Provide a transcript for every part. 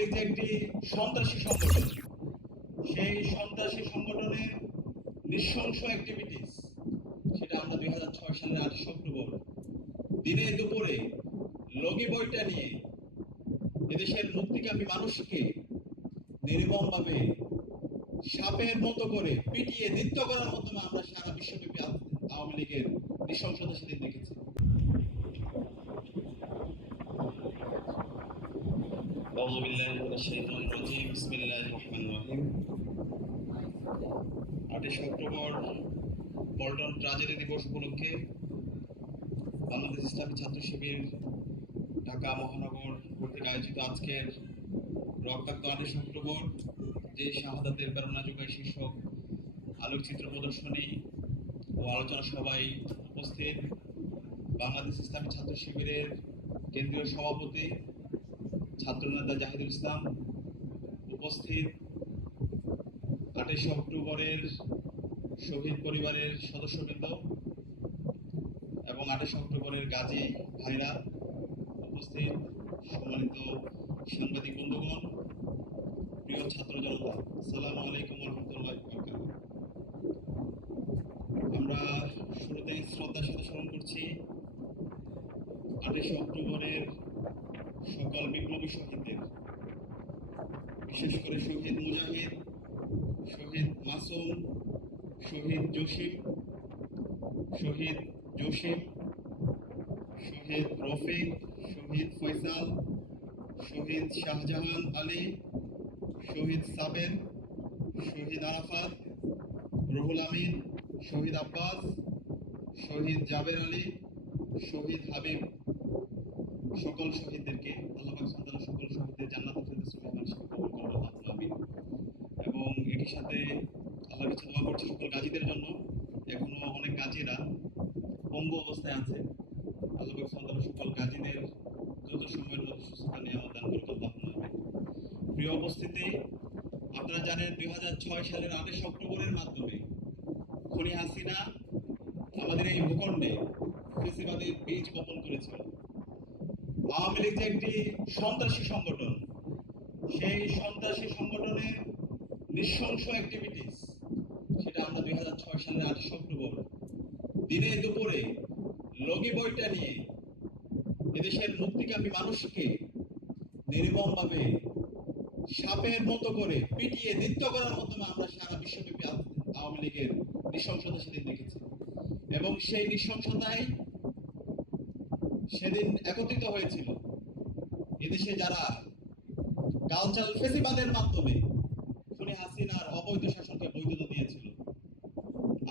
লীগ একটি সন্ত্রাসী সংগঠন। সেই সন্ত্রাসী সংগঠনের নৃশংস অ্যাক্টিভিটিস সেটা আমরা দুই হাজার ছয় সালের অক্টোবর দিনে দুপুরে লগি বইটা নিয়ে এদেশের মুক্তিকামী মানুষকে নির্মমভাবে সাপের মতো করে পিটিয়ে নৃত্য করার মাধ্যমে আমরা সারা বিশ্বব্যাপী আওয়ামী লীগের নৃশংসতা সেদিন দেখেছি। أعوذ بالله من الشيطان الرجيم بسم الله الرحمن الرحيم আঠাশে অক্টোবর পল্টন ট্রাজেডি দিবস উপলক্ষে বাংলাদেশ ইসলামী ছাত্র শিবির ঢাকা মহানগর কর্তৃক আয়োজিত আজকের রক্তাক্ত আঠাশে অক্টোবর যে শাহাদাতের প্রেরণা যোগায় শীর্ষক আলোকচিত্র প্রদর্শনী ও আলোচনা সভায় উপস্থিত বাংলাদেশ ইসলামী ছাত্র শিবিরের কেন্দ্রীয় সভাপতি ছাত্রনেতা জাহিদুল ইসলাম উপস্থিত আঠাশে অক্টোবরের শহীদ পরিবারের সদস্যবৃন্দ এবং আঠাশে অক্টোবরের গাজী ভাইরা উপস্থিত সম্মানিত সাংবাদিক বন্ধুগণ, প্রিয় ছাত্র জনতা, সালাম আলাইকুম রহমতুল্লাহ আমরা শুরুতেই শ্রদ্ধার সাথে স্মরণ করছি আঠাশে অক্টোবরের সকল বিপ্লবী শহীদদের বিশেষ করে শহীদ মুজাহিদ শহীদ মাসুম শহীদ জসিম শহীদ জসিম শহীদ রফিক শহীদ ফয়সাল শহীদ শাহজাহান আলী শহীদ সাবের শহীদ আরাফাত, রুহুল আমিন শহীদ আব্বাস শহীদ জাবের আলী শহীদ হাবিব। সকল শহীদদেরকে আল্লাহ ওয়া তাআলা সকল শহীদদের হিসেবে কবুল করুন আল্লাহ এবং এটির সাথে আল্লাহর কাছে দোয়া করছি সকল গাজীদের জন্য। এখনও অনেক গাজীরা পঙ্গু অবস্থায় আছে। আল্লাহ পাক সুবহানাহু সকল গাজীদের দ্রুত সময়ের মধ্যে সুস্থতা নিয়ে দান করুন আল্লাহ প্রিয় উপস্থিতি, আপনারা জানেন দুই হাজার ছয় সালের আঠাশ অক্টোবরের মাধ্যমে খনি হাসিনা আমাদের এই ভূখণ্ডে ফেসিবাদের বীজ বপন করেছিল। আওয়ামী লীগ একটি সন্ত্রাসী সংগঠন, সেই সন্ত্রাসী সংগঠনের নৃশংস অ্যাক্টিভিটিস সেটা আমরা দুই হাজার ছয় সালের আঠাশ অক্টোবর দিনে দুপুরে লগি বইটা নিয়ে এদেশের মুক্তিকামী মানুষকে নির্মমভাবে সাপের মতো করে পিটিয়ে নৃত্য করার মাধ্যমে আমরা সারা বিশ্বব্যাপী আওয়ামী লীগের নৃশংসতা সেদিন দেখেছি। এবং সেই নৃশংসতায় সেদিন একত্রিত হয়েছিল। এদেশে যারা কালচারাল ফেসিবাদের মাধ্যমে খুনি হাসিনার অবৈধ শাসনকে বৈধতা দিয়েছিল,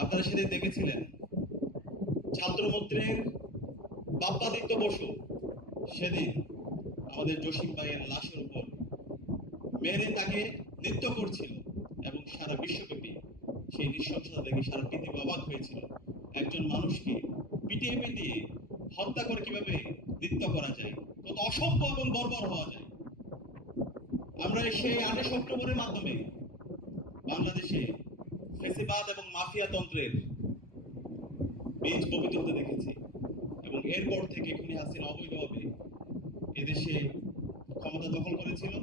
আপনারা সেদিন দেখেছিলেন। ছাত্রমন্ত্রীর বাপ্পাদিত্য বসু সেদিন আমাদের জসিম ভাইয়ের লাশের উপর মেরে তাকে নৃত্য করছিল এবং সারা বিশ্বব্যাপী সেই নৃশংসতা দেখে সারা পৃথিবী অবাক হয়েছিল। একজন মানুষকে পিটিয়ে পিটিয়ে হত্যা করে কীভাবে নৃত্য করা যায়? কত অসভ্য এবং বর্বর হওয়া যায়। আমরা সেই আঠাশ অক্টোবরের মাধ্যমে বাংলাদেশে ফেসিবাদ এবং মাফিয়া তন্ত্রের বীজ বপিত হতে দেখেছি এবং এরপর থেকে খুনি হাসিনা অবৈধভাবে এদেশে ক্ষমতা দখল করেছিল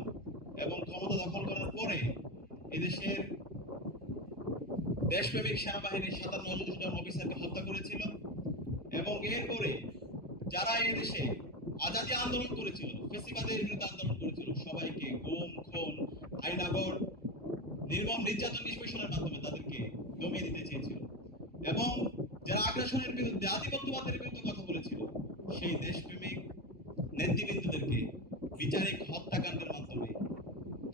এবং ক্ষমতা দখল করার পরে এদেশের দেশপ্রেমিক সেনাবাহিনীর সাতান্ন জন অফিসারকে হত্যা করেছিল এবং এরপরে যারা এই দেশে আজাদি আন্দোলন করেছিল, ফেসিবাদের বিরুদ্ধে আন্দোলন করেছিল, সবাইকে গুম, খুন, আইনাগর নির্মম নির্যাতন নিষ্পেষণের মাধ্যমে তাদেরকে দমিয়ে দিতে চেয়েছিল। এবং যারা আগ্রাসনের বিরুদ্ধে, আধিপত্যবাদের বিরুদ্ধে কথা বলেছিল, সেই দেশপ্রেমিক নেতৃবৃন্দদেরকে বিচারিক হত্যাকাণ্ডের মাধ্যমে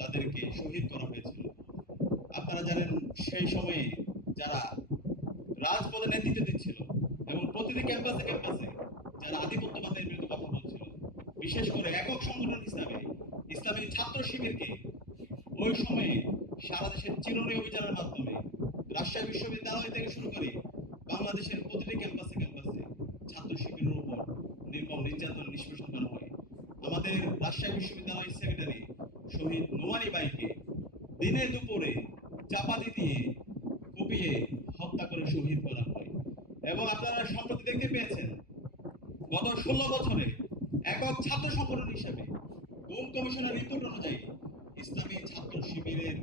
তাদেরকে শহীদ করা হয়েছিল। আপনারা জানেন, সেই সময়ে যারা রাজপথে নেতৃত্ব দিচ্ছিল এবং প্রতিটি ক্যাম্পাসে ক্যাম্পাসে যারা আধিপত্যবাদের বিরুদ্ধে কথা বলছিল বিশেষ করে একক সংগঠন হিসাবে ইসলামী ছাত্র শিবিরকে ওই সময়ে সারা দেশের চিরুনি অভিযানের মাধ্যমে রাজশাহী বিশ্ববিদ্যালয় থেকে শুরু করে বাংলাদেশের প্রতিটি ক্যাম্পাসে ক্যাম্পাসে ছাত্র শিবিরের উপর নির্মম নির্যাতন, নিষ্পেষণ করা হয়। আমাদের রাজশাহী বিশ্ববিদ্যালয় সেক্রেটারি শহীদ নোমানি বাইকে দিনের দুপুরে চাপাতি দিয়ে কুপিয়ে হত্যা করে শহীদ করা হয়। এবং আপনারা সম্প্রতি দেখতে পেয়েছেন, গত ষোলো বছরে একক ছাত্র সংগঠন হিসেবে কমিশন কমিশনের রিপোর্ট অনুযায়ী ইসলামী ছাত্র শিবিরের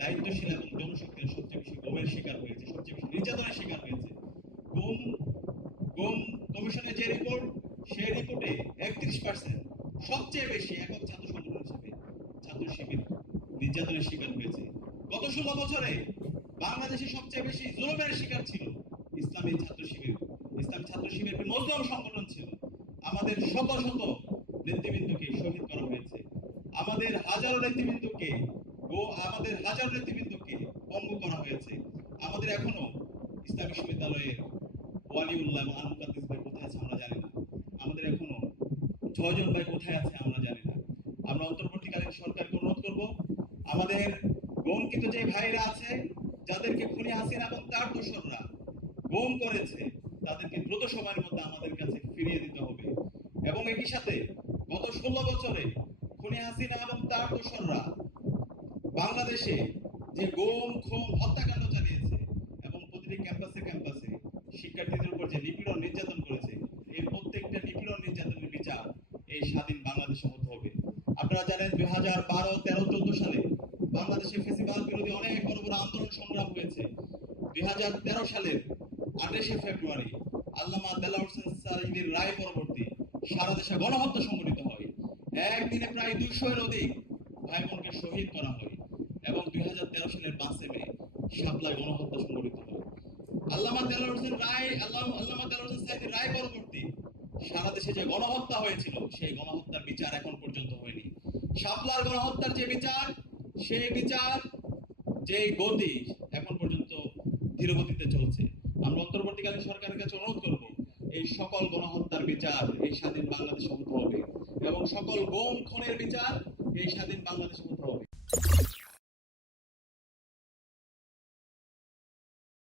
দায়িত্বশীল এবং জনশক্তির সবচেয়ে বেশি গোমের শিকার হয়েছে, সবচেয়ে বেশি নির্যাতনের শিকার হয়েছে কমিশনের যে রিপোর্ট, সেই রিপোর্টে একত্রিশ পার্সেন্ট সবচেয়ে বেশি একক ছাত্র সংগঠন হিসেবে ছাত্র শিবির নির্যাতনের শিকার হয়েছে। গত ষোলো বছরে বাংলাদেশে সবচেয়ে বেশি জুলুমের শিকার ছিল ইসলামী ছাত্র শিবির ইসলামী ছাত্র শিবির একটি মজলুম সংগঠন ছিল আমাদের শত শত নেতৃবৃন্দকে শহীদ করা হয়েছে। আমাদের হাজারো নেতৃবৃন্দকে ও আমাদের হাজারো নেতৃবৃন্দকে পঙ্গু করা হয়েছে। আমাদের এখনও ইসলাম বিশ্ববিদ্যালয়ের ওয়ালিউল্লাহ এবং আলমুকাদ্দিস ভাই কোথায় আছে আমরা জানি না। আমাদের এখনও ছয়জন ভাই কোথায় আছে আমরা জানি না। আমরা অন্তর্বর্তীকালীন সরকারকে অনুরোধ করব, আমাদের গমকৃত যে ভাইরা আছে, যাদেরকে খুনি হাসিনা এবং তার দোসররা গম করেছে, তাদেরকে দ্রুত সময়ের মধ্যে আমাদের কাছে ফিরিয়ে দিতে হবে। এবং একই সাথে গত ষোলো বছরে খুনি হাসিনা এবং তার দোসররা বাংলাদেশে যে গম, খুন, হত্যাকাণ্ড চালিয়েছে এবং প্রতিটি ক্যাম্পাসে ক্যাম্পাসে শিক্ষার্থীদের উপর যে নিপীড়ন নির্যাতন করেছে এই প্রত্যেকটা নিপীড়ন নির্যাতনের বিচার এই স্বাধীন বাংলাদেশে হতে হবে। আপনারা জানেন দুই হাজার বারো, তেরো, চোদ্দ সালে বাংলাদেশে ফেসিবাদ বিরোধী অনেক বড় বড় আন্দোলন সংগ্রাম হয়েছে। দুই হাজার তেরো সালের আঠাশে ফেব্রুয়ারি আল্লামা দেলাওয়ার হোসেন সাইদির রায় পরবর্তী সারা দেশে গণহত্যা সংঘটিত হয়। একদিনে প্রায় দুশো এর অধিক ভাই বোনকে শহীদ করা হয় এবং দুই হাজার তেরো সালের পাঁচে মে শাপলায় গণহত্যা সংঘটিত হয়। আল্লামা দেলাওয়ার হোসেন রায় আল্লাহ আল্লামা দেলাওয়ার হোসেন রায় পরবর্তী সারা দেশে যে গণহত্যা হয়েছিল, সেই গণহত্যার বিচার এখন পর্যন্ত হয়নি। শাপলার গণহত্যার যে বিচার, সেই বিচার যে গতি এখন পর্যন্ত ধীরগতিতে চলছে। আমরা অন্তর্বর্তীকালীন সরকারের কাছে অনুরোধ করব এই সকল গণহত্যার বিচার এই স্বাধীন বাংলাদেশে হতে হবে এবং সকল গম খুনের বিচার এই স্বাধীন বাংলাদেশে হতে হবে।